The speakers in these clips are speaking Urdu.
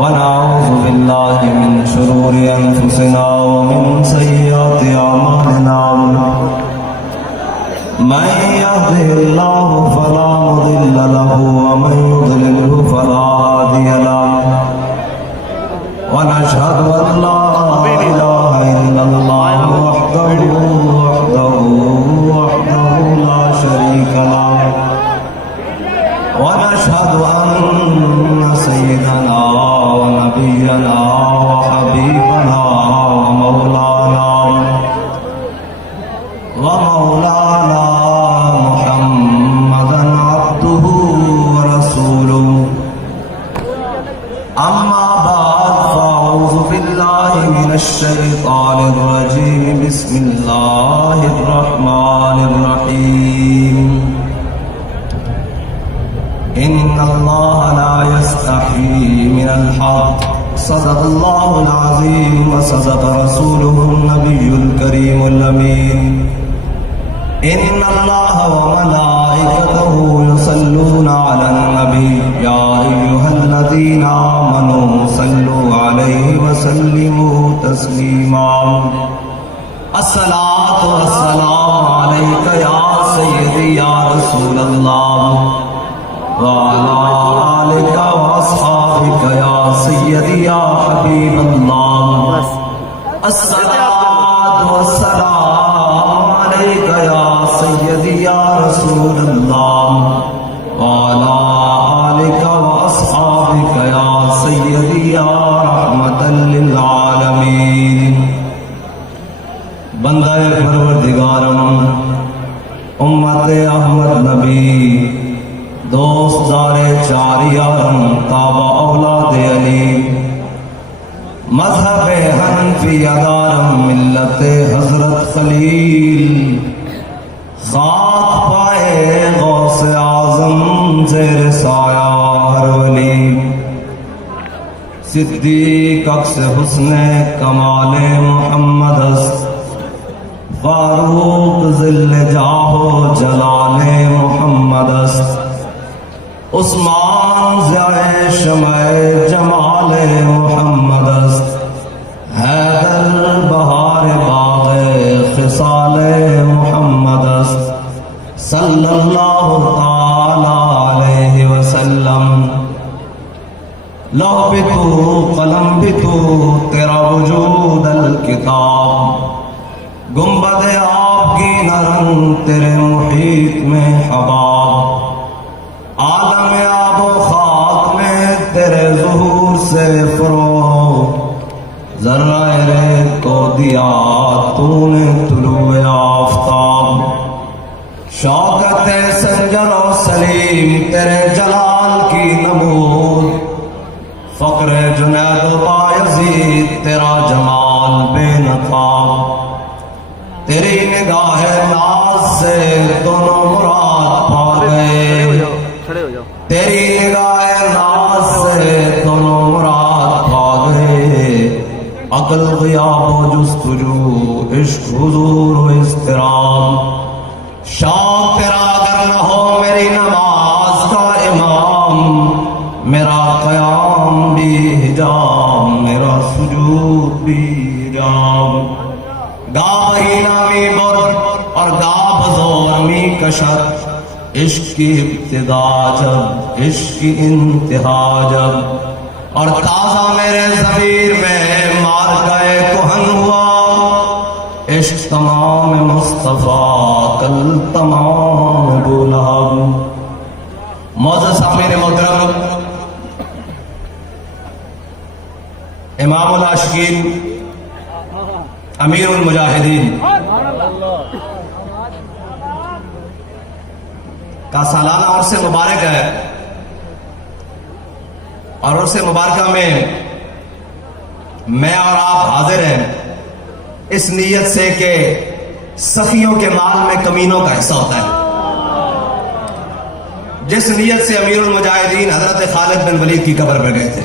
ونعوذ بالله من شرور أنفسنا ومن سيئات أعمالنا من يهده الله فلا مضل له ومن يضلله فلا هادي له ونشهد أن لا إله إلا الله وحده لا شريك له ونشهد أن سيدنا ونبينا وحبيبنا ومولانا محمدا عبده ورسوله أما بعد فأعوذ بالله من الشيطان الرجيم بسم الله الرحمن الرحيم إن الله لا يستحيي من الحق صدق الله العظيم وصدق رسوله النبي الكريم الأمين إن الله وملائكته يصلون على النبي يا أيها الذين آمنوا صلوا عليه وسلموا تسليما الصلاة والسلام عليك يا سيدي يا رسول الله وعلى آلك وأصحابك يا سيدي يا حبيب الله الصلاة والسلام عليك يا سيدي يا رسول الله وعلى آلك وأصحابك يا سيدي يا رحمة للعالمين بندہ پروردگارم امت احمد نبی دوست دار چار یارم تابع اولاد علی مذہب حنفی ادارم ملت حضرت خلیل خاک پائے غوث اعظم زیر سایہ ہر ولی صدیق اکس حسن کمال محمد است فاروق ذل جاہ و جلال محمد است عثمان ضیاء شمع جمال محمد است حیدر بہار باغ خصال محمد است صلی اللہ تعالی علیہ وسلم لوح بھی تو قلم بھی تو تیرا وجود الکتاب گنبد آپ کی نرم تیرے محیط میں حباب عالم آب و خاک میں تیرے ظہور سے فروغ ذرہ ریت کو دیا تو نے طلوع آفتاب شوکت سنجر و سلیم تیرے جلال کی نمود فقر جنید و بایزید تیرا جمال بے نقاب تیری نگاہ ناز سے دونوں مراد پا گئے تیری نگاہ ناز سے دونوں مراد پا گئے عقل غیاب و جستجو عشق حضور و اضطراب شوق تیرا اگر نہ ہو میری نماز کا امام میرا قیام بھی حجاب میرا سجود بھی حجاب گا بہی نامی بر اور گا بزور می کشت عشق کی ابتدا جب عشق کی انتہا جب اور تازہ میرے ضمیر میں مار گئے کہن ہوا عشق تمام مصطفیٰ کل تمام بولہب معزز امیر محترم امام العاشقین امیر المجاہدین کا سالانہ عرص مبارک ہے اور عرص مبارکہ میں میں اور آپ حاضر ہیں اس نیت سے کہ سخیوں کے مال میں کمینوں کا حصہ ہوتا ہے جس نیت سے امیر المجاہدین حضرت خالد بن ولید کی قبر پر گئے تھے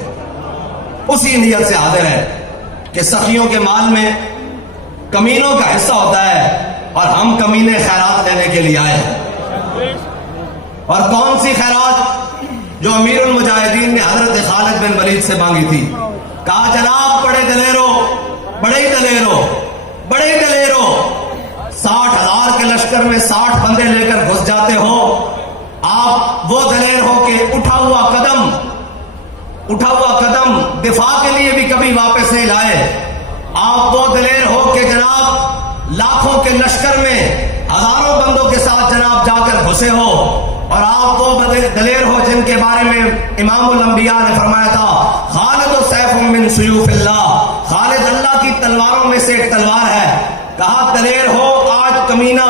اسی نیت سے حاضر ہے کہ سخیوں کے مال میں کمینوں کا حصہ ہوتا ہے اور ہم کمینے خیرات لینے کے لیے آئے ہیں اور کون سی خیرات جو امیر المجاہدین نے حضرت خالد بن ولید سے مانگی تھی. کہا جناب بڑے دلیرو، بڑے ہی دلیرو، بڑے ہی دلیرو، 60,000 کے لشکر میں 60 بندے لے کر گھس جاتے ہو. آپ وہ دلیر ہو کہ اٹھا ہوا قدم دفاع کے لیے بھی کبھی واپس نہیں لائے. آپ وہ دلیر ہو کہ جناب لاکھوں کے لشکر میں ہزاروں بندوں کے ساتھ جناب جا کر گھسے ہو. اور آپ وہ دلیر ہو جن کے بارے میں امام الانبیاء نے فرمایا تھا خالد سیف من سیوف اللہ، خالد اللہ کی تلواروں میں سے ایک تلوار ہے. کہا دلیر ہو، آج کمینہ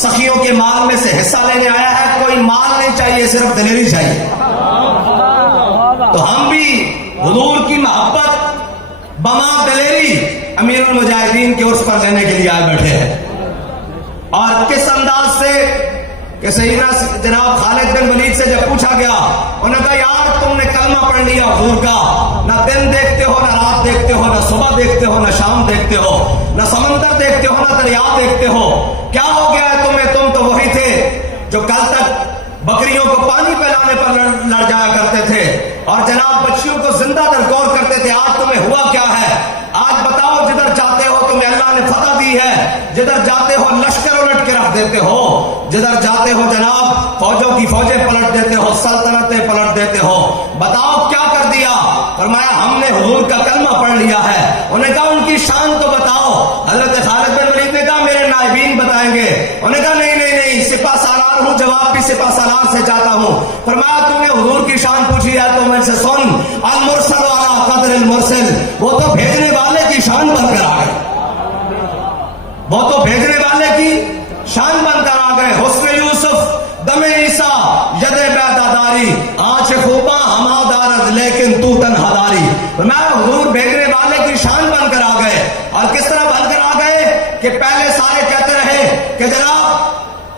سخیوں کے مال میں سے حصہ لینے آیا ہے، کوئی مال نہیں چاہیے، صرف دلیری چاہیے. تو ہم بھی حضور کی محبت بما دلیری امیر المجاہدین کے عرص پر لینے کے لیے آئے بیٹھے ہیں. اور کس انداز سے کہ سیدنا جناب خالد بن ولید سے جب پوچھا گیا، انہوں نے کہا یار تم نے کلمہ پڑھ لیا حضور کا، نہ دن دیکھتے ہو، نہ رات دیکھتے ہو، نہ صبح دیکھتے ہو، نہ شام دیکھتے ہو، نہ سمندر دیکھتے ہو، نہ دریا دیکھتے ہو، کیا ہو گیا ہے تمہیں؟ تم تو وہی تھے جو کل تک بکریوں کو پانی پلانے پر لڑ جایا کرتے تھے اور جناب بچیوں کو زندہ درگور کرتے تھے. آج تمہیں ہوا کیا ہے؟ آج بتاؤ، جدھر جاتے ہو تمہیں اللہ نے فتح دی ہے، جدھر جاتے ہو لشکر الٹ کے رکھ دیتے ہو، جدھر جاتے ہو جناب فوجوں کی فوجیں پلٹ دیتے ہو، سلطنتیں پلٹ دیتے ہو. بتاؤ کیا کر دیا؟ فرمایا ہم نے حضور کا کلمہ پڑھ لیا ہے. انہوں نے کہا ان کی شان تو بتاؤ. حضرت خالد بن ولید نے کہا میرے نائبین بتائیں گے. انہوں نے کہا نہیں، سپہ سالار ہوں، جواب بھی سپہ سالار سے چاہتا ہوں. فرمایا تم نے حضور کی شان پوچھی ہے تو میں سے سن، المرسل علی قدر المرسل، وہ تو بھیجنے والے کی شان بن کر آ گئے، وہ تو بھیجنے والے کی شان بن کر آ گئے. حسن یوسف دم عیسیٰ ید بیداداری، آنچ خوباں ہما دارد لیکن تو تنہا داری. میں حضور بھیجنے والے کی شان بن کر آ گئے. اور کس طرح بن کر آ گئے کہ پہلے سارے کہتے رہے کہ جناب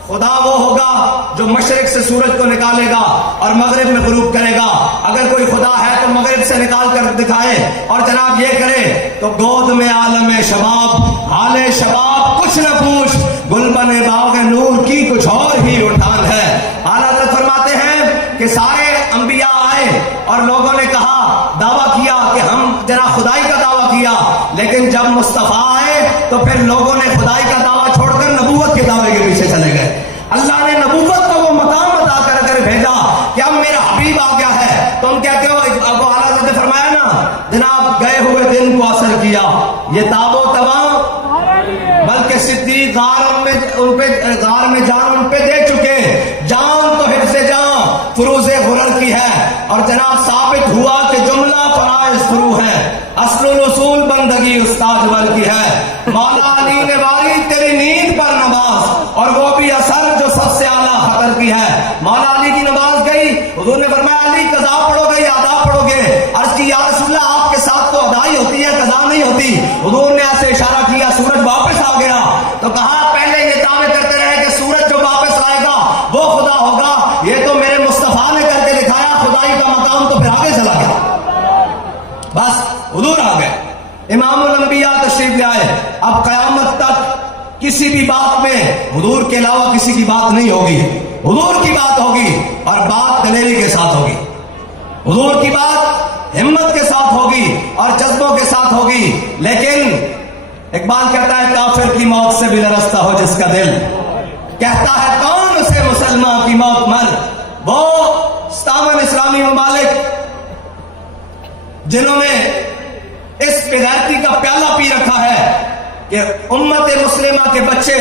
خدا وہ ہوگا جو مشرق سے سورج کو نکالے گا اور مغرب میں غروب کرے گا. اگر کوئی خدا ہے تو مغرب سے نکال کر دکھائے اور جناب یہ کرے. تو گود میں عالم شباب، حال شباب کچھ نہ پوچھ، گلبن باغ نور کی کچھ اور ہی اٹھان ہے. اعلیٰ حضرت فرماتے ہیں کہ سارے انبیاء آئے اور لوگوں نے کہا، دعویٰ کیا کہ ہم جناب خدائی کا دعویٰ کیا، لیکن جب مصطفیٰ آئے تو پھر لوگوں نے خدائی کا دعویٰ چھوڑ کر نبوت کے دعوے کے پیچھے چلے گئے. اللہ نے نبوت کو وہ مقام عطا کر بھیجا کہ اب میرا حبیب آ گیا ہے. تم کہتے ہو اب اعلیٰ حضرت نے فرمایا نا جناب گئے ہوئے دن کو اثر کیا، یہ تاب و تمام، بلکہ صدیق غار میں جان ان پہ دے چکے. جان تو حفظ جان فروز غرر کی ہے، اور جناب ثابت ہوا کہ جملہ فرائض فرو ہے، اصل الاصول بندگی استاد ول کی ہے. مولا علی نے واری تیری نیند پر نماز، اور وہ بھی اثر جو سب سے اعلیٰ خطر کی ہے. مولا علی کی نماز گئی، حضور نے فرمایا علی قضا پڑھو گے یا ادا پڑھو گے؟ عرض کی یا رسول اللہ آپ کے ساتھ تو ادائی ہوتی ہے، قضا نہیں ہوتی. حضور نے ایسے اشارہ کیا، سورج واپس آ گیا. تو کہا پہلے یہ دعوے کرتے رہے کہ سورج جو واپس آئے گا وہ خدا ہوگا، یہ تو میرے مصطفیٰ نے کر کے دکھایا، خدائی کا مقام تو پھر آگے چلا گیا. بس حضور آ گئے، امام الانبیاء تشریف لے آئے. اب قیامت تک کسی بھی بات میں حضور کے علاوہ کسی کی بات نہیں ہوگی، حضور کی بات ہوگی، اور بات دلیری کے ساتھ ہوگی. حضور کی بات ہمت کے ساتھ ہوگی اور جذبوں کے ساتھ ہوگی. لیکن اقبال کہتا ہے کافر کی موت سے بھی لرزتا ہو جس کا دل، کہتا ہے کون اسے مسلمان کی موت مر. وہ 57 اسلامی ممالک جنہوں نے اس بغیرتی کا پیالہ پی رکھا ہے کہ امت مسلمہ کے بچے،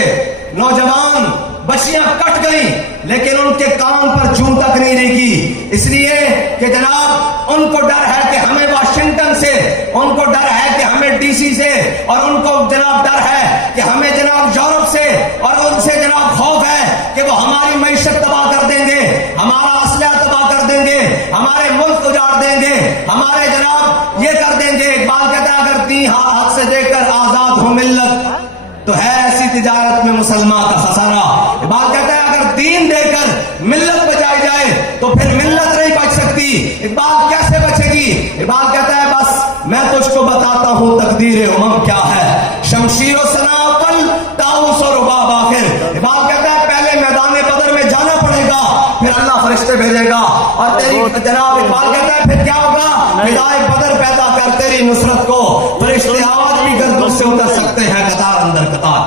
نوجوان، بچیاں کٹ گئیں لیکن ان کے کان پر چون تک نہیں رہی. اس لیے کہ جناب ان کو ڈر ہے کہ ہمیں واشنگٹن سے، ان کو ڈر ہے کہ ہمیں ڈی سی سے، اور ان کو جناب ڈر ہے کہ ہمیں جناب یورپ سے، اور ان سے جناب خوف ہے کہ وہ ہماری معیشت تباہ کر دیں گے، ہمارا اسلحہ تباہ کر دیں گے، ہمارے ملک اجاڑ دیں گے، ہمارے جناب یہ کر دیں گے. اقبال کہتا ہے اگر دین ہاتھ سے دے کر آزاد ہو ملت تو ہے ایسی تجارت میں مسلمان کا خسارہ. اقبال کہتا ہے اگر دین دے کر ملت بچائی جائے تو پھر ملت نہیں بچ سکتی. اقبال کیسے بچے گی؟ اقبال کہتا ہے بس میں تجھ کو بتاتا ہوں تقدیر امم کیا ہے، شمشیر و سنا قل طاؤس و رباب آخر. اقبال کہتا ہے پہلے میدان بدر میں جانا پڑے گا، پھر اللہ فرشتے بھیجے گا، اور تیری جناب اقبال کہتا ہے پھر کیا ہوگا؟ فضائے بدر پیدا کر تیری نصرت کو، فرشتے آج بھی گردوں سے اتر سکتے ہیں قطار اندر قطار۔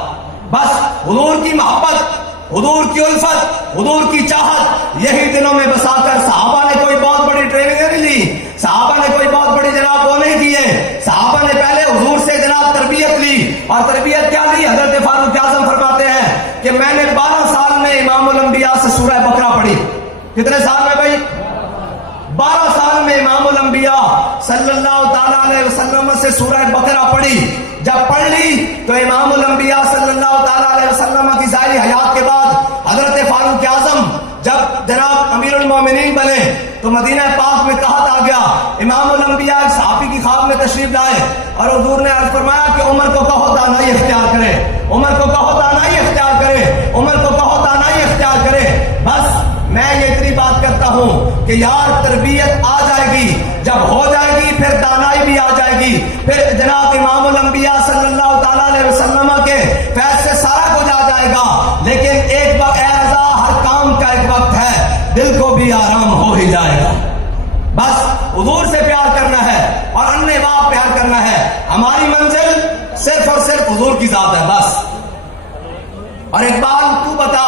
بس حضور کی محبت، حضور کی الفت، حضور کی چاہت یہی دنوں میں بسا کر صحابہ نے کوئی بہت بڑی ٹریننگ نہیں لی، صحابہ نے کوئی بہت بڑی جناب وہ نہیں کیے، صحابہ نے پہلے حضور سے جناب تربیت لی، اور تربیت کیا لی؟ حضرت فاروق اعظم فرماتے ہیں کہ میں نے 12 سال میں امام الانبیاء سے سورہ بقرہ پڑھی۔ کتنے سال میں بھائی؟ 12 سال میں امام الانبیاء صلی اللہ تعالیٰ علیہ وسلم سے سورہ بقرہ پڑھی۔ جب پڑھ لی تو امام الانبیاء صلی اللہ تعالیٰ علیہ وسلم کی ظاہری حیات کے بعد حضرت فاروق اعظم جب جناب امیر المومنین بنے تو مدینہ پاک میں کہا آ گیا، امام الانبیاء ایک صحابی کی خواب میں تشریف لائے اور حضور نے عرض فرمایا کہ عمر کو کہو دانائی اختیار کرے، عمر کو کہو دانائی اختیار کرے، عمر کو کہو دانائی اختیار کرے۔ بس میں یہ اتنی بات کرتا ہوں کہ یار تربیت آ جائے گی، جب ہو جائے گی پھر دانائی بھی آ جائے گی، پھر جناب امام الانبیاء صلی اللہ تعالیٰ علیہ وسلم کے فیض سے سارا کچھ آ جائے گا۔ لیکن ایک وقت ایسا ہر کام کا ایک وقت ہے، دل کو بھی آرام ہو ہی جائے گا۔ بس حضور سے پیار کرنا ہے اور اننے واہ پیار کرنا ہے، ہماری منزل صرف اور صرف حضور کی ذات ہے بس۔ اور اقبال تو بتا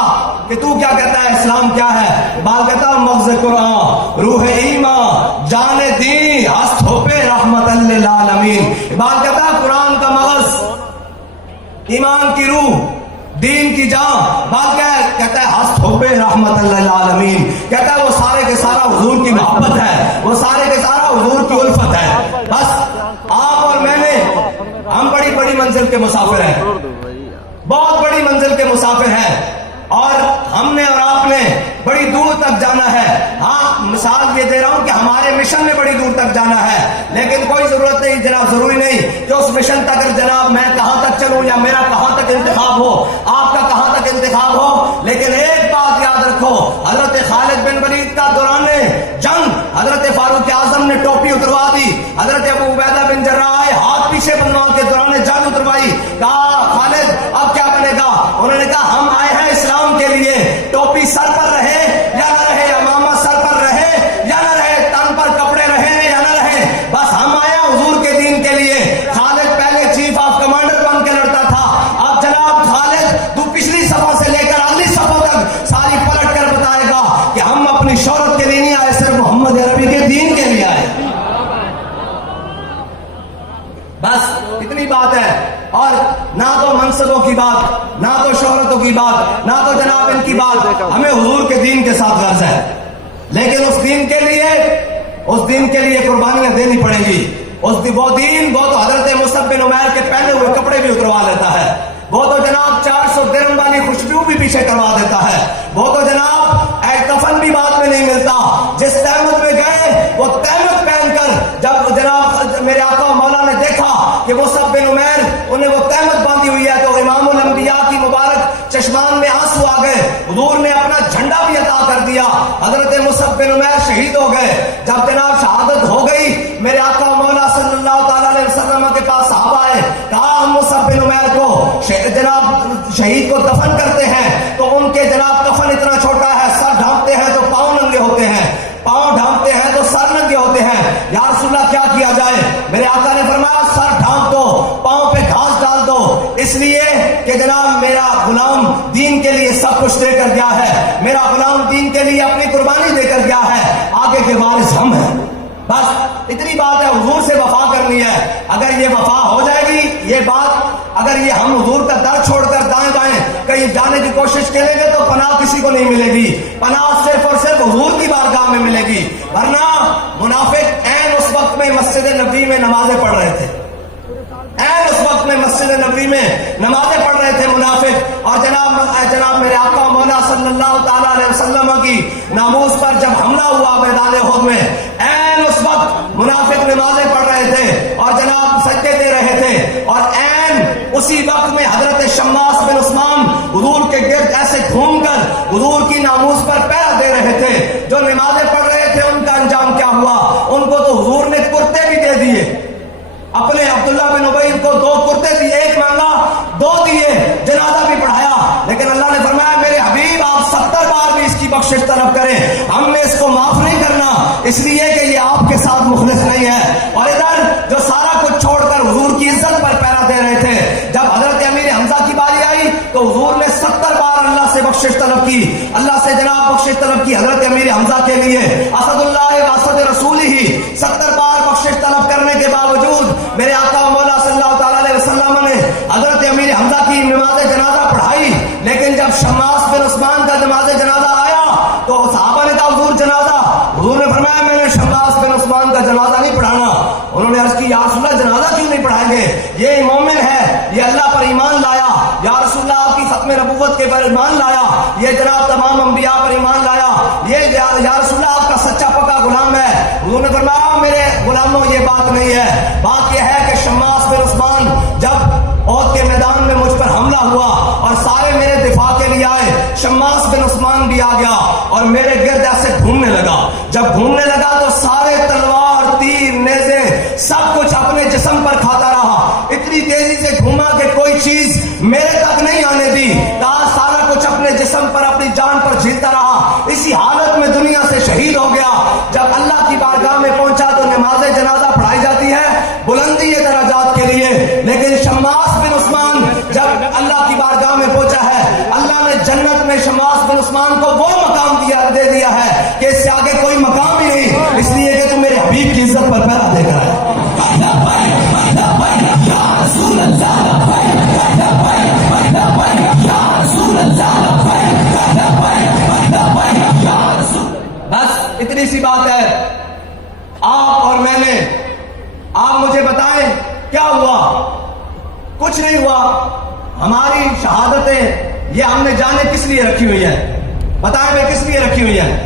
کہ تو کیا کہتا ہے، اسلام کیا ہے؟ اقبال کہتا ہے مغز قرآن روح ایمان جان دین ہست ہو پہ رحمت للعالمین۔ اقبال کہتا ہے قرآن کا مغز، ایمان کی روح، دین کی جان، بات کیا ہے؟ کہتا ہے ہست ہو پہ رحمت للعالمین، کہتا ہے وہ سارے کے سارا حضور کی محبت ہے، وہ سارے کے سارا حضور کی الفت ہے۔ بس آپ اور میں نے، ہم بڑی بڑی منزل کے مسافر ہیں، بہت بڑی منزل کے مسافر ہیں، اور ہم نے اور آپ نے بڑی دور تک جانا ہے۔ ہاں مثال یہ دے رہا ہوں کہ ہمارے مشن میں بڑی دور تک جانا ہے، لیکن کوئی ضرورت نہیں جناب، ضروری نہیں کہ اس مشن تک جناب میں کہاں تک چلوں یا میرا کہاں تک انتخاب ہو، آپ کا کہاں تک انتخاب ہو، لیکن ایک بات یاد رکھو، حضرت خالد بن ولید کا دوران جنگ حضرت فاروق اعظم نے ٹوپی اتروا دی، حضرت ابو عبیدہ بن جراح ہاتھ پیچھے بنوا کے دوران جنگ اتروائی، کہا خالد اب کیا بنے گا؟ انہوں نے کہا ہم آئے ہیں اسلام کے لیے، ٹوپی سر پر رہے یا نہ رہے، امامہ سر پر رہے یا نہ رہے، تن پر کپڑے رہے یا نہ رہے، بس ہم آئے ہیں حضور کے دین کے لیے۔ خالد پہلے چیف آف کمانڈر بن کے لڑتا تھا، اب جناب خالد تو پچھلی صفحہ سے لے کر اگلی صفحہ تک ساری پلٹ کر بتائے گا کہ ہم اپنی شہرت کے لیے نہیں آئے، صرف محمد عربی کے دین کے لیے آئے۔ بس اتنی بات ہے، اور نہ تو منصبوں کی بات، نہ تو شہرتوں کی بات، نہ تو جناب ان کی بات، ہمیں حضور کے دین کے ساتھ غرض ہے، لیکن اس دین کے لیے قربانیاں دینی پڑیں گی۔ وہ دین وہ تو حضرت مصعب بن عمیر کے پہنے ہوئے کپڑے بھی اتروا لیتا ہے، وہ تو جناب 400 درہم والی خوشبو بھی پیچھے کروا دیتا ہے، وہ تو جناب ایک کفن بھی بعد میں نہیں ملتا۔ جس تہمت میں گئے وہ تہمت پہن کر جب جناب میرے آقا و مولا نے دیکھا کہ مصعب بن عمیر انہیں وہ تہمت باندھی ہوئی ہے تو امام الانبیاء کی مبارک چشمان میں آنسو آ گئے، حضور نے اپنا جھنڈا بھی عطا کر دیا، حضرت مصعب بن عمیر شہید ہو گئے۔ جب جناب شہادت ہو گئی، میرے آقا و مولا صلی اللہ تعالیٰ علیہ وسلم کے پاس صحابہ آئے، کہا ہم مصعب بن عمیر کو جناب شہید کو دفن کرتے ہیں تو ان کے جناب کفن اتنا چھوٹا ہے، سر ڈھانپتے ہیں تو پاؤں ننگے ہوتے ہیں، پاؤں ڈھانپتے ہیں تو سر ننگے ہوتے ہیں، یا رسول اللہ کیا کیا جائے؟ میرے آقا نے فرمایا سر ڈھانپ دو، پاؤں پہ گھاس ڈال دو، اس لیے کہ جناب میرا غلام دین کے لیے سب کچھ دے کر گیا ہے، میرا غلام دین کے لیے اپنی قربانی دے کر گیا ہے، آگے کے وارث ہم ہیں۔ بس اتنی بات ہے، حضور سے وفا کرنی ہے۔ اگر یہ وفا ہو جائے گی، یہ بات اگر یہ ہم حضور کا در چھوڑ کر دائیں بائیں کہیں جانے کی کوشش کریں گے تو پناہ کسی کو نہیں ملے گی، پناہ صرف اور صرف حضور کی بارگاہ میں ملے گی۔ ورنہ منافق عین اس وقت میں مسجد نبوی میں نمازیں پڑھ رہے تھے، عین اس وقت میں مسجد نبوی میں نمازیں پڑھ رہے تھے منافق، اور جناب میرے آقا مولا صلی اللہ تعالیٰ علیہ وسلم کی ناموس پر جب حملہ ہوا میدان احد میں، عین اس وقت منافق نمازیں پڑھ رہے تھے اور جناب سجدے دے رہے تھے، اور عین اسی وقت میں حضرت شماس بن عثمان حضور کے گرد ایسے گھوم کر حضور کی ناموس پر پہرا دے رہے تھے۔ جو نمازیں پڑھ رہے تھے ان کا انجام کیا ہوا؟ ان کو تو حضور نے کرتے بھی دے دیے، اپنے عبداللہ بن ابی کو 2 کرتے دیے، ایک مانگا 2 دیے، جنازہ بھی پڑھایا، لیکن اللہ نے فرمایا فرمایا میرے حبیب آپ 70 بار بھی اس کی بخشش طلب کریں، ہم نے اس کو معاف نہیں کرنا، اس لیے کہ یہ آپ کے ساتھ مخلص نہیں ہے۔ اور ادھر جو سارا کچھ چھوڑ کر حضور کی عزت پر پہرا دے رہے تھے، جب حضرت امیر حمزہ کی باری آئی تو حضور نے 70 بار اللہ سے بخشش طلب کی، اللہ سے جناب بخشش طلب کی حضرت امیر حمزہ کے لیے۔ اسد اللہ واسد رسول ہی 70 بار بخشش طلب کرنے کے باوجود میرے آقا مولا صلی اللہ تعالی علیہ وسلم نے حضرت امیر حمزہ کی نماز جنازہ پڑھائی، لیکن جب شماس بن عثمان کا نماز جنازہ آیا تو صحابہ نے کہا حضور جنازہ، حضور نے فرمایا میں نے شماس بن عثمان کا جنازہ نہیں پڑھانا۔ انہوں نے عرض کی یا رسول اللہ جنازہ کیوں نہیں پڑھائیں گے، یہ مومن ہے، یہ اللہ پر ایمان لایا، یا رسول اللہ آپ کی ختم نبوت کے پر ایمان لایا، یہ جناب تمام انبیاء پر ایمان لایا، یہ یا رسول اللہ آپ کا سچا پکا غلام ہے۔ حضور نے فرمایا میرے غلاموں یہ بات نہیں ہے، بات یہ ہے کہ شماس بن عثمان جب احد کے میدان میں مجھ پر حملہ ہوا اور سارے میرے دفاع کے لیے آئے، شماس بن عثمان بھی آ گیا اور میرے گرد ایسے گھومنے لگا، جب گھومنے لگا تو سارے تلوار تیر نیزے سب کچھ اپنے جسم پر کھاتا رہا، اتنی تیزی سے گھوما کہ کوئی چیز میرے تک نہیں آنے دی، کہا سارا کچھ اپنے جسم پر اپنی جان پر جھیلتا رہا، اسی حالت میں دنیا سے شہید ہو گیا۔ جب اللہ کی بارگاہ میں پہنچا تو نماز جنازہ پڑھائی جاتی ہے بلندی درجات کے لیے، لیکن شماس بن عثمان جب اللہ کی بارگاہ میں پہنچا ہے، اللہ نے جنت میں شماس بن عثمان کو وہ مقام دے دیا ہے کہ اس سے آگے کوئی مقام ہی نہیں، اس لیے کہ تم میرے حبیب کی عزت پر پہرا دے کر ہے۔ بس اتنی سی بات ہے، آپ اور میں نے، آپ مجھے بتائیں کیا ہوا؟ کچھ نہیں ہوا۔ ہماری شہادتیں یہ ہم نے جانیں کس لیے رکھی ہوئی ہیں؟ بتائیں میں کس لیے رکھی ہوئی ہیں؟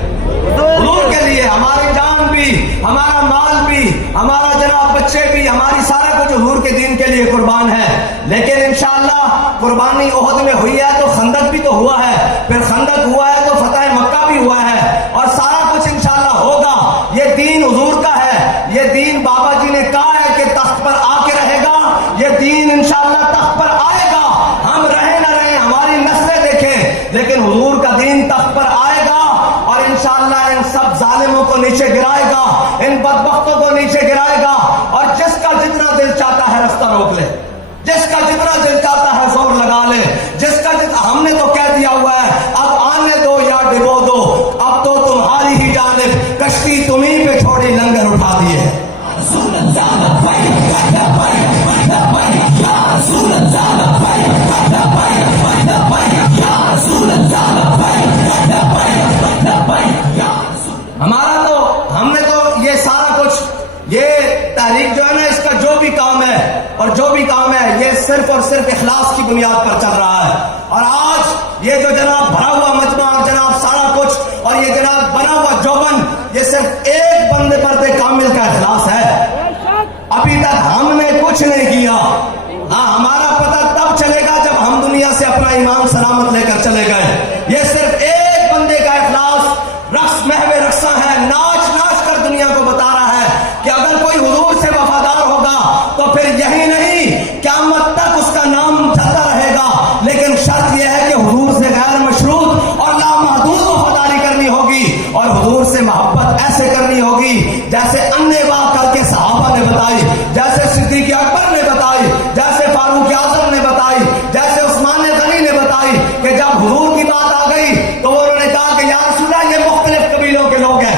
حضور کے لیے، ہماری جان بھی، ہمارا مال بھی، ہمارا جناب بچے بھی، ہماری سارا کچھ حضور کے دین کے لیے قربان ہے۔ لیکن انشاءاللہ قربانی احد میں ہوئی ہے تو خندق بھی تو ہوا ہے، پھر خندق ہوا ہے تو فتح مکہ بھی ہوا ہے، اور سارا کچھ انشاءاللہ ہوگا۔ یہ دین حضور کا ہے، یہ دین بابا جی نے کہا ہے کہ تخت پر آ کے رہے گا، یہ دین انشاءاللہ تخت پر آئے گا، ہم رہیں نہ رہیں، ہماری نسلیں دیکھیں، لیکن حضور کا دین تخت پر آئے گا اور انشاءاللہ ان سب ظالموں کو نیچے گرائے گا، ان بدبختوں کو نیچے گرائے گا، اور جس کا جتنا دل چاہتا ہے رستہ روک لے، جس کا جتنا دل چاہتا ہے زور لگا لے، جس کا ہم نے تو کہہ دیا ہوا ہے اب آنے دو یا ڈبو دو، اب تو تمہاری ہی جانب کشتی تمہیں پہ چھوڑی لنگر اٹھا دیے۔ ہمارا تو ہم نے تو یہ سارا کچھ، یہ تحریک جو ہے نا، اس کا جو بھی کام ہے اور جو بھی کام ہے یہ صرف اور صرف اخلاص کی بنیاد پر چل رہا ہے۔ اور آج یہ جو جناب بھرا ہوا مجمع اور جناب سارا کچھ اور یہ جناب بنا ہوا جوبن، یہ صرف ایک بندے پر کامل کا اخلاص ہے۔ ابھی تک ہم نے کچھ نہیں کیا، ہاں ہمارا پتہ تب چلے گا جب ہم دنیا سے اپنا ایمان سلامت لے کر چلے گئے۔ یہ صرف ایک بندے کا اخلاص رقص محو رقصاں ہے، ناچ ناچ کر دنیا کو بتا رہا ہے کہ اگر کوئی حضور سے وفادار ہوگا تو پھر یہی نہیں قیامت تک اس کا نام چلتا رہے گا، لیکن شرط یہ ہے کہ حضور سے غیر مشروط اور لامحدود وفاداری کرنی ہوگی، اور حضور سے محبت ایسے کرنی ہوگی جیسے انیوا کر کے صحابہ نے بتائی، جیسے صدیق اکبر نے بتائی، جیسے فاروق اعظم نے بتائی، جیسے عثمان غنی نے بتائی، کہ جب حضور کی بات آ گئی تو انہوں نے کہا کہ یا رسول اللہ یہ مختلف قبیلوں کے لوگ ہیں۔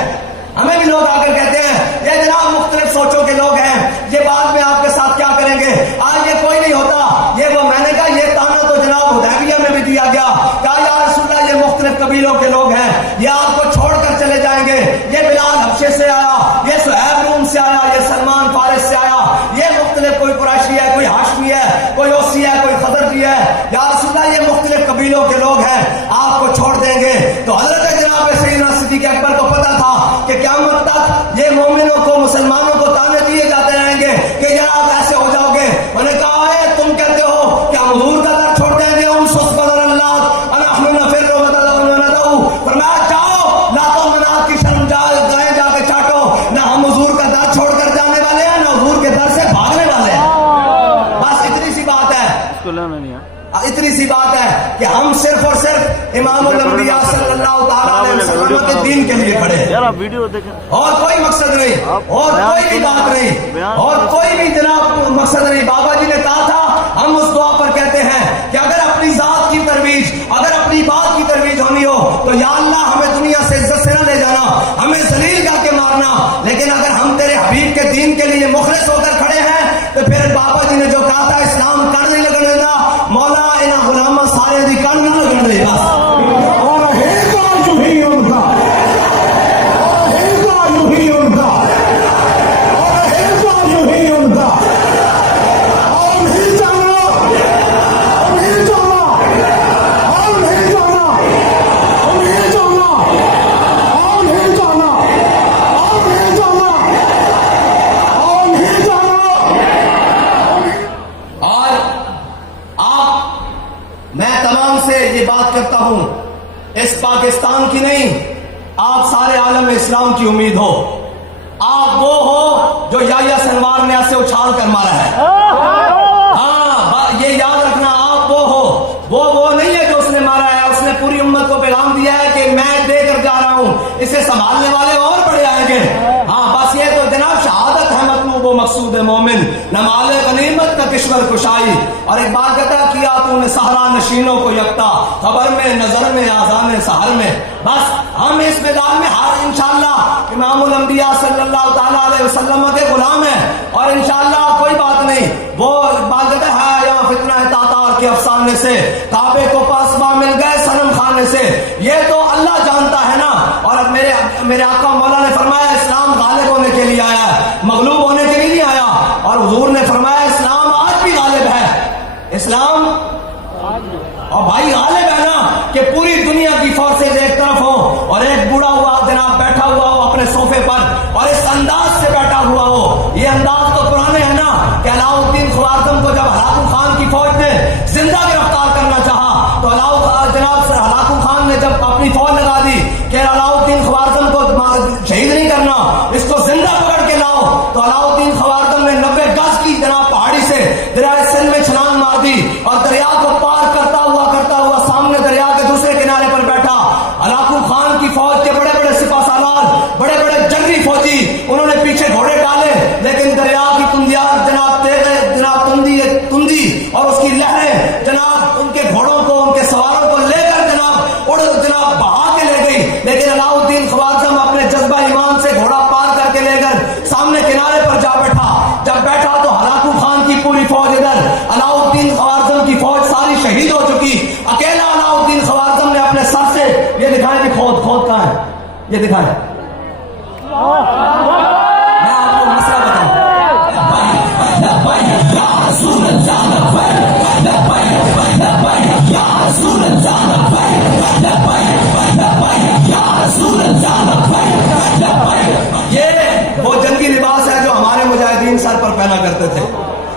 ہمیں بھی لوگ آ کر کہتے ہیں یہ جناب مختلف سوچوں کے لوگ ہیں، یہ بعد میں آپ کے ساتھ کیا کریں گے، آج یہ کوئی نہیں ہوتا، یہ وہ میں نے کہا یہ تانا تو جناب حدیبیہ میں بھی دیا گیا، کہا یا رسول اللہ یہ مختلف قبیلوں کے لوگ ہیں، یہ آپ کو چھوڑ کر چلے جائیں گے، یہ بلال حبشے سے آیا، یہ صہیب روم سے آیا، یہ سلمان فارس سے آیا، یہ مختلف کوئی قریشی ہے، کوئی ہاشمی ہے، کوئی اوسی ہے، کوئی خزرجی ہے، یا رسول اللہ یہ مختلف قبیلوں کے لوگ ہیں، آپ کو چھوڑ دیں گے۔ تو حضرت جناب سیدنا صدیق اکبر کو پتا تھا کہ قیامت تک یہ مومنوں کو مسلمانوں کو تانے دیے جاتے رہیں گے کہ جناب ایسے ہو جاؤ گے۔ انہوں نے کہا ہے تم کہتے ہو کہ ہم حضور کا در چھوڑ دیں گے، ہم سس بدر اللہ نحن نفر وندعو، فرمایا جاؤ لاتوں منات کی شرم گائیں جا کے چاٹو، نہ ہم حضور کا در چھوڑ کر جانے والے ہیں نہ حضور کے در سے بھاگنے والے ہیں۔ بس اتنی سی بات ہے، اتنی سی بات ہے کہ ہم صرف اور صرف امام الانبیاء صلی اللہ تعالیٰ علیہ وسلم کے دین کے لیے کھڑے ہیں، اور کوئی مقصد نہیں، اور کوئی بھی بات نہیں، اور کوئی بھی جناب مقصد نہیں۔ بابا جی نے کہا تھا، ہم اس دعا پر کہتے ہیں کہ اگر اپنی ذات کی ترویج، اگر اپنی بات کی ترویج ہونی ہو تو یا اللہ ہمیں دنیا سے عزت سے نہ لے جانا، ہمیں ذلیل کر کے مارنا، لیکن اگر ہم تیرے حبیب کے دین کے لیے مخلص ہو کر کھڑے ہیں تو پھر بابا جی نے جو کہا تھا اسلام کڑ نہیں لگنے دینا، مولا انہاں غلاماں سارے دی کڑ نہ لگن دے بس۔ اور ہے جو ہی ان کا، اور ہے جو ہی ان کا، اور ہے جو ہی ان کا، اور نہیں جانا، اور نہیں جانا، اور نہیں جانا، اور نہیں جانا، اور نہیں جانا، اور نہیں جانا، اور نہیں جانا۔ اور آپ، میں تمام سے یہ بات کرتا ہوں، اس پاکستان کی نہیں، آپ سارے عالم اسلام کی امید ہو۔ آپ وہ ہو جو یحییٰ سنوار نے ایسے اچھال کر مارا ہے۔ ہاں یہ یاد رکھنا، آپ وہ ہو، وہ نہیں ہے جو اس نے مارا ہے۔ اس نے پوری امت کو پیغام دیا ہے کہ میں دے کر جا رہا ہوں، اسے سنبھالنے والے اور بڑے آئیں گے۔ ہاں بس یہ تو جناب شہادت ہے مطلوب و مقصود مومن، نہ مال غنیمت کا کشور کشائی۔ اور ایک بات کہتا کیا تو نے صحرا نشینوں کو یکتا، خبر میں نظر میں آذان سحر میں۔ بس ہم اس میدان میں ہر انشاءاللہ امام الانبیاء صلی اللہ تعالیٰ علیہ وسلم کے غلام ہیں، اور انشاءاللہ کوئی بات نہیں۔ وہ بات کہتا ہے یا فتنہ تاتار کے افسانے سے کعبے کو پاسباں مل گئے صنم خانے سے، یہ تو اللہ جانتا ہے نا۔ اور اب میرے آقا مولا نے فرمایا اسلام غالب ہونے کے لیے آیا ہے، مغلوب ہونے کے لیے نہیں آیا۔ اور حضور نے فرمایا اسلام آج بھی غالب ہے، اسلام اور بھائی غالب ہے نا، کہ پوری دنیا کی فورسز ایک طرف ہوں اور ایک بوڑھا ہوا جناب بیٹھا ہوا ہو اپنے صوفے پر اور اس انداز سے بیٹھا ہوا ہو۔ یہ انداز تو پرانے ہیں نا کہ علاؤ الدین خوارزم کو جب ہلاکو خان کی فوج نے زندہ گرفتار کرنا چاہا تو جناب ہلاکو خان نے جب اپنی فوج لگا دی کہ علاؤ الدین خوارزم کو شہید نہیں کرنا، اس کو زندہ پکڑ کے لاؤ، تو علاؤ الدین خوارزم نے 90 گز کی جناب پہاڑی سے دریائے سندھ میں چھلانگ مار دی اور دریا کو پار کرتا ہوا سامنے دریا کے دوسرے کنارے پر بیٹھا۔ ہلاکو خان کی فوج کے بڑے بڑے سپہ سالار، بڑے بڑے جنگی فوجی، انہوں نے پیچھے گھوڑے ڈالے، لیکن دریا کی تندیار جناب تندی اور اس کی لہریں جناب ان کے گھوڑوں کو، ان کے سواروں کو لے کر جناب بہا کے لے گئی، لیکن علاؤ الدین خوارزم اپنے جذبہ ایمان سے گھوڑا پار کر کے لے کر سامنے کنارے پر جا بیٹھا۔ جب بیٹھا تو ہلاکو خان کی پوری فوج ادھر، علاؤ الدین خوارزم کی فوج ساری شہید ہو چکی، اکیلا علاؤ الدین خوارزم نے اپنے سر سے یہ دکھائیں کہ کھود کہاں ہے، یہ دکھائیں۔ میں آپ کو مسئلہ بتاؤں، یہ وہ جنگی لباس ہے جو ہمارے مجاہدین سر پر پہنا کرتے تھے۔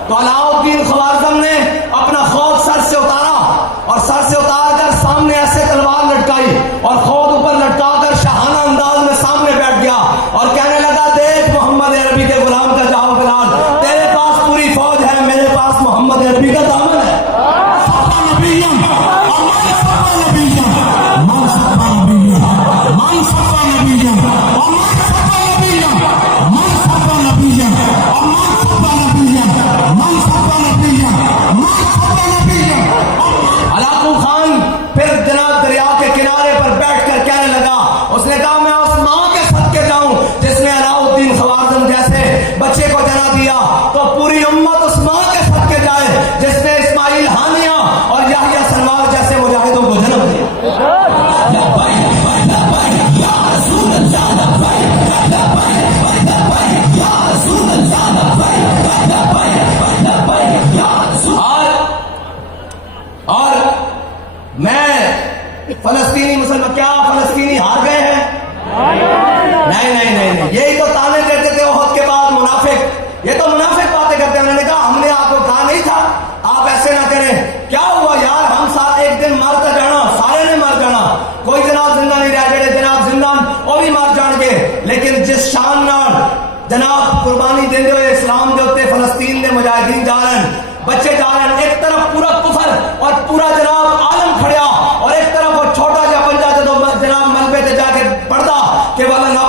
تو علاؤ الدین خوارزم نے اپنا خود سر سے اتارا اور سر سے اتار کر سامنے ایسے تلوار لٹکائی اور خود اوپر لٹکا کر شاہانہ انداز میں سامنے بیٹھ گیا اور کہنے لگا دیکھ محمد عربی کے غلام کا جاؤ بلال، تیرے پاس پوری فوج ہے، میرے پاس محمد عربی کا دامن ہے۔ ہلاکو خان پھر جناب دریا کے کنارے پر بیٹھ کر کہنے لگا، اس نے کہا میں اس ماں کے صدقے جاؤں جس نے علاؤ الدین خوارزم جیسے بچے کو جنم دیا، تو پوری امت اس ماں کے صدقے جائے جس نے اسماعیل ہانیہ اور یحییٰ سنوار جیسے مجاہدوں کو جنم دیا۔ اور میں فلسطینی مسلمان، کیا فلسطینی ہار گئے ہیں؟ نہیں، یہی تو تانے دیتے تھے احد کے بعد منافق، یہ تو منافق باتیں کرتے ہیں۔ انہوں نے کہا ہم نے آپ کو کہا نہیں تھا آپ ایسے نہ کریں، کیا ہوا یار، ہم ساتھ ایک دن مارتا جانا، سارے نے مار جانا، کوئی جناب زندہ نہیں رہ جڑے جناب زندہ وہ بھی مار جان گے، لیکن جس شان نال جناب قربانی دیندے ہوئے اسلام دے ہوتے فلسطین دے مجاہدین جا رہے ہیں، بچے جا رہے ہیں، ایک طرف پورا کفر اور پورا جناب عالم کھڑیا اور ایک طرف وہ چھوٹا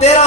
13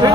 13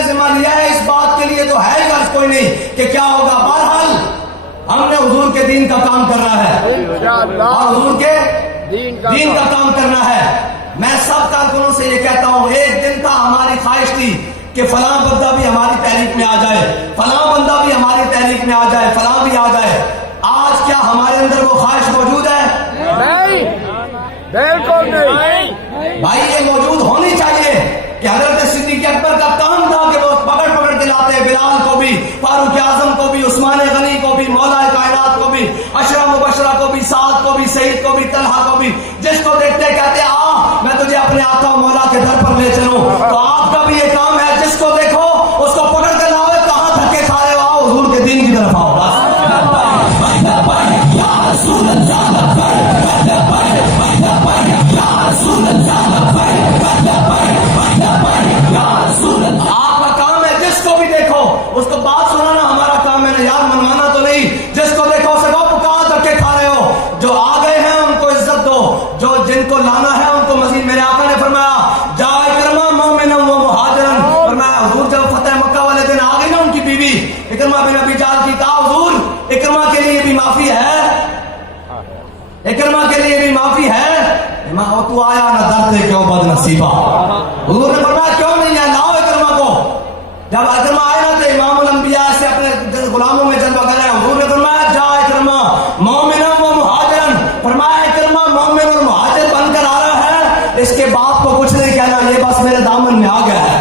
نے ذمہ لیا ہے اس بات کے لیے تو ہے ہی غرض کوئی نہیں کہ کیا ہوگا. بہرحال ہم نے حضور کے دین کا کام کرنا ہے اور حضور کے دین کا کام کرنا ہے. میں سب کارکنوں سے یہ کہتا ہوں, ایک دن کا ہماری خواہش تھی کہ فلاں بندہ بھی ہماری تحریک میں آ جائے, فلاں بندہ بھی ہماری تحریک میں آ جائے, فلاں بھی آ جائے. آج کیا ہمارے اندر وہ خواہش موجود ہے؟ نہیں, بالکل نہیں بھائی یہ موجود ہونی چاہیے کہ حضرت صدیق اکبر کا کام تھا کہ وہ پکڑ پکڑ کے لاتے بلال کو بھی, فاروق اعظم کو بھی, عثمان غنی کو بھی, مولا کائنات کو بھی, عشرہ مبشرہ کو بھی, سعد کو بھی, سعید کو بھی, طلحہ کو بھی, جس کو دیکھتے کہتے آ میں تجھے اپنے آقا مولا کے در پر لے چلوں. تو آپ کا بھی یہ کام ہے, جس کو دیکھو اس کو پکڑ کے لاؤ, کہاں دھکے کھا رہے ہو, آؤ حضور کے دین کی طرف آؤ. آپ کا کام ہے جس کو بھی دیکھو اس کو بات سنانا ہمارا کام ہے نا یار, منوانا تو نہیں. جس کو دیکھو اسے کہو کہاں دھکے کھا رہے ہو, جو آ گئے ہیں ان کو عزت دو, جو جن کو لانا ہے ان کو مزید. میرے آقا نے فرمایا جا اکرمہ مومنا و مہاجرن, فرمایا حضور جب فتح مکہ والے دن آ گئی نا ان کی بیوی اکرمہ بن ابی جہل کی, کہا حضور اکرمہ کے لیے بھی معافی ہے, اکرمہ کے لیے بھی معافی ہے. تو آیا نہ درد کیوں بد نصیبہ, حضور نے فرمایا کیوں نہیں ہے, لاؤ اکرمہ کو. جب اکرمہ آئے نا تو امام الانبیاء سے اپنے غلاموں میں جلوہ کرے, حضور نے فرمایا جا اکرمہ مومنا و مہاجرن, فرمایا اکرمہ مومن اور مہاجر بن کر آ رہا ہے, اس کے باپ کو کچھ نہیں کہنا, یہ بس میرے دامن میں آ گیا ہے.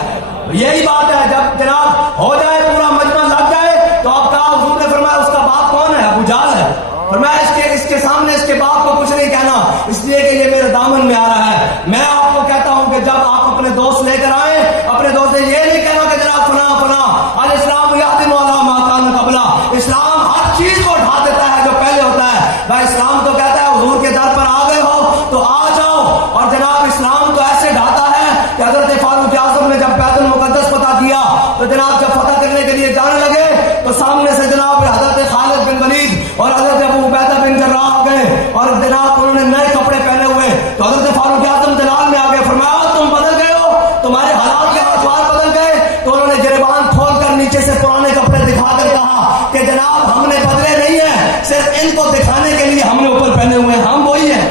یہی بات ہے, جب جناب ہو جائے پورا مجمع لگ جائے تو آپ کہا, حضور نے فرمایا اس کا باپ کون ہے, ابو جہل ہے. فرمایا اس کے سامنے اس کے باپ کو کچھ نہیں کہنا, اس لیے کہ یہ میرے دامن میں آ رہا ہے. میں آپ کو کہتا ہوں کہ جب آپ اپنے دوست لے کر آئیں, اپنے دوست سے یہ نہیں کہنا کہ جناب فلاں فلاں, الاسلام یہدم علی ما کان قبلہ, اسلام ہر چیز کو اٹھا دیتا ہے جو پہلے ہوتا ہے. بھائی اسلام تو کہتا ہے حضور کے در پر آ گئے ہو تو آ جاؤ, اور جناب اسلام تو ایسے ڈھاتا ہے کہ حضرت فاروق اعظم نے جب بیت المقدس فتح کیا تو جناب جب فتح کرنے کے لیے جانے لگے تو سامنے سے جناب حضرت خالد بن ولید اور حضرت ابو عبیدہ بن جراح آ گئے, اور جناب انہوں نے نئے کپڑے پہنے ہوئے, تو حضرت فاروق اعظم جلال میں آ گئے. فرمایا تم بدل گئے ہو, تمہارے حالات کے اخبار بدل گئے. تو انہوں نے گریبان کھول کر نیچے سے پرانے کپڑے دکھا کر کہا کہ جناب ہم نے بدلے نہیں ہیں, صرف ان کو دکھانے کے لیے ہم نے اوپر پہنے ہوئے ہیں, ہم وہی ہیں,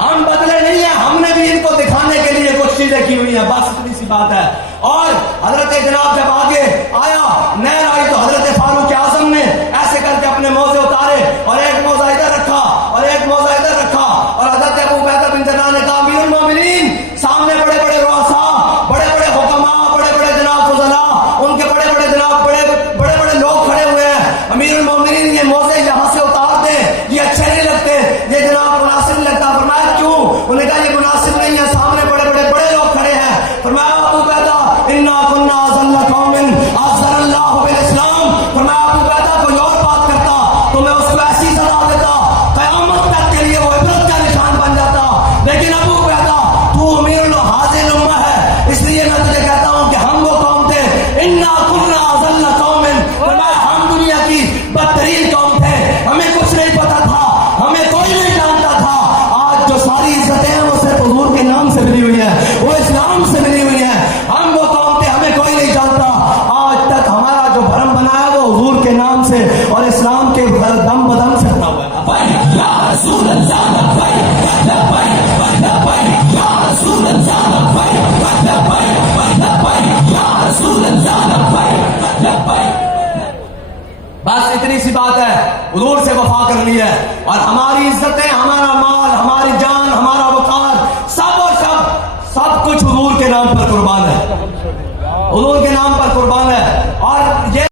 ہم بدلے نہیں ہیں, ہم نے بھی ان کو دکھانے کے لیے کچھ چیزیں کی ہوئی ہیں, بس اتنی سی بات ہے. اور حضرت جناب جب آگے آیا, نہر آئی, تو حضرت فاروق اعظم نے ایسے کر کے اپنے موزے اتارے, اور ایک موزہ ادھر رکھا اور ایک موزہ ادھر رکھا, اور حضرت ابو عبیدہ بن جراح نے کہا امیر المومنین, سامنے بڑے بڑے رؤساء, بڑے بڑے حکماء, بڑے بڑے جناب فضلاء, ان کے بڑے بڑے جناب بڑے بڑے لوگ کھڑے ہوئے ہیں, امیر المومنین یہ موزے یہاں سے اتار دیں, یہ اچھے نہیں لگتے, یہ جناب مناسب نہیں لگتا. فرمایا کیوں, انہوں نے کہا یہ مناسب نہیں ہے, سامنے بڑے بڑے بڑے لوگ کھڑے ہیں. فرمایا ابو عبیدہ انا كنا اذل قوم اعزنا اللہ بالاسلام, فرمایا ابو عبیدہ کوئی اور بات کرتا تو میں اس کو ایسی سزا دیتا, قیامت تک کے لیے وہ عبرت کا نشان بن جاتا, لیکن ابو عبیدہ تو امیر حاضر امہ ہے, اس لیے میں تجھے کہتا ہوں کہ ہم وہ قوم تھے, انا كنا اذل قوم, فرمایا ہم دنیا کی بدترین قوم تھے, ہمیں کچھ نہیں پتا تھا, ہمیں کوئی نہیں جانتا تھا. آج جو ساری عزتیں ہیں وہ صرف حضور کے نام سے ملی ہوئی ہیں, وہ اسلام سے ملی ہوئی ہیں. ہم وہ قوم تھے, ہمیں کوئی نہیں جانتا. آج تک ہمارا جو بھرم بنا ہے وہ حضور کے نام سے اور اسلام کے دم بدم سے بنا ہوا ہے. یا رسول اللہ, یا رسول اللہ, یا رسول اللہ. بس اتنی سی بات ہے, حضور سے وفا کرنی ہے, اور ہماری عزتیں, ہمارا مال, ہماری جان, ہمارا وقار, سب اور سب کچھ حضور کے نام پر قربان ہے, حضور کے نام پر قربان ہے. اور یہ